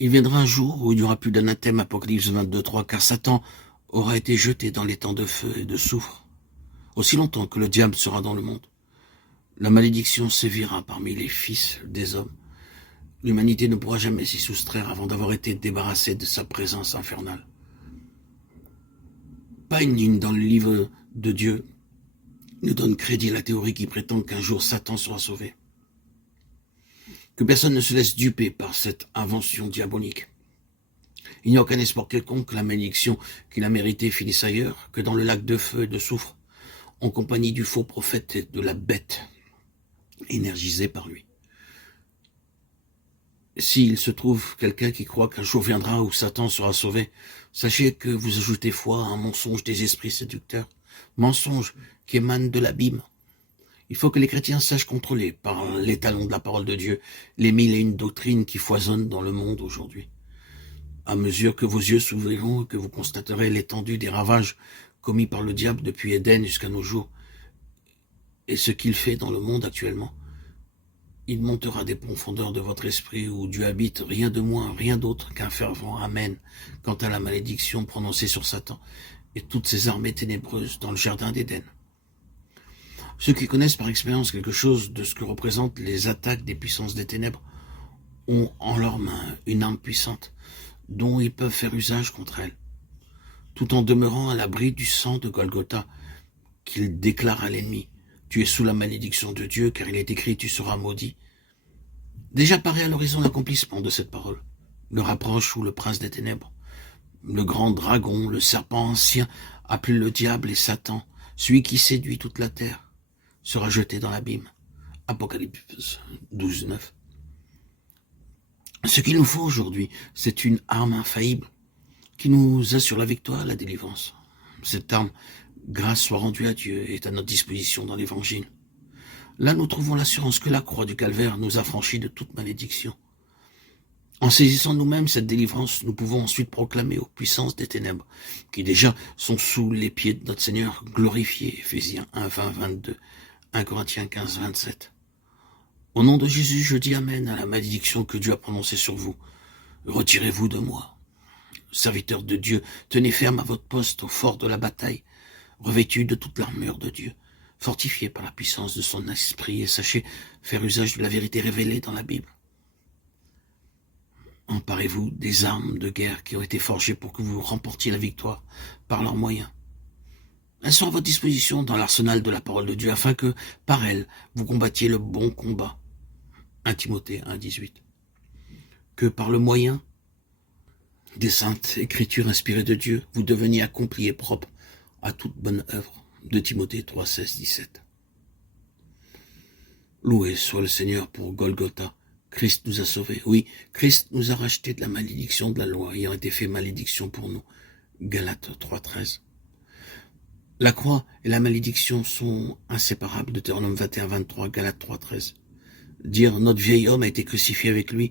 Il viendra un jour où il n'y aura plus d'anathème, Apocalypse 22:3, car Satan aura été jeté dans les temps de feu et de soufre, aussi longtemps que le diable sera dans le monde. La malédiction sévira parmi les fils des hommes. L'humanité ne pourra jamais s'y soustraire avant d'avoir été débarrassée de sa présence infernale. Pas une ligne dans le livre de Dieu ne donne crédit à la théorie qui prétend qu'un jour Satan sera sauvé. Que personne ne se laisse duper par cette invention diabolique. Il n'y a aucun espoir quelconque que la malédiction qu'il a méritée finisse ailleurs que dans le lac de feu et de soufre, en compagnie du faux prophète et de la bête, énergisée par lui. S'il se trouve quelqu'un qui croit qu'un jour viendra où Satan sera sauvé, sachez que vous ajoutez foi à un mensonge des esprits séducteurs, mensonge qui émane de l'abîme. Il faut que les chrétiens sachent contrôler, par l'étalon de la parole de Dieu, les 1001 doctrines qui foisonnent dans le monde aujourd'hui. À mesure que vos yeux s'ouvriront et que vous constaterez l'étendue des ravages commis par le diable depuis Éden jusqu'à nos jours, et ce qu'il fait dans le monde actuellement, il montera des profondeurs de votre esprit où Dieu habite, rien de moins, rien d'autre qu'un fervent Amen quant à la malédiction prononcée sur Satan et toutes ses armées ténébreuses dans le jardin d'Éden. Ceux qui connaissent par expérience quelque chose de ce que représentent les attaques des puissances des ténèbres ont en leurs mains une arme puissante dont ils peuvent faire usage contre elle, tout en demeurant à l'abri du sang de Golgotha qu'ils déclarent à l'ennemi. Tu es sous la malédiction de Dieu, car il est écrit, tu seras maudit. Déjà paraît à l'horizon l'accomplissement de cette parole. Le rapproche ou le prince des ténèbres, le grand dragon, le serpent ancien, appelé le diable et Satan, celui qui séduit toute la terre, sera jeté dans l'abîme. Apocalypse 12:9. Ce qu'il nous faut aujourd'hui, c'est une arme infaillible qui nous assure la victoire et la délivrance. Cette arme, grâce soit rendue à Dieu, est à notre disposition dans l'Évangile. Là, nous trouvons l'assurance que la croix du calvaire nous a franchis de toute malédiction. En saisissant nous-mêmes cette délivrance, nous pouvons ensuite proclamer aux puissances des ténèbres, qui déjà sont sous les pieds de notre Seigneur, glorifié, Éphésiens 1:20-22, 1 Corinthiens 15:27. Au nom de Jésus, je dis Amen à la malédiction que Dieu a prononcée sur vous. Retirez-vous de moi. Serviteurs de Dieu, tenez ferme à votre poste au fort de la bataille, revêtus de toute l'armure de Dieu, fortifiés par la puissance de son esprit, et sachez faire usage de la vérité révélée dans la Bible. Emparez-vous des armes de guerre qui ont été forgées pour que vous remportiez la victoire par leurs moyens. Elles sont à votre disposition dans l'arsenal de la parole de Dieu, afin que, par elles, vous combattiez le bon combat. 1 Timothée 1:18. Que par le moyen des saintes écritures inspirées de Dieu, vous deveniez accomplis et propres à toute bonne œuvre. 2 Timothée 3:16-17. Loué soit le Seigneur pour Golgotha. Christ nous a sauvés. Oui, Christ nous a rachetés de la malédiction de la loi, ayant été fait malédiction pour nous. Galates 3:13. La croix et la malédiction sont inséparables. Deutéronome 21:23, Galates 3:13. Dire notre vieil homme a été crucifié avec lui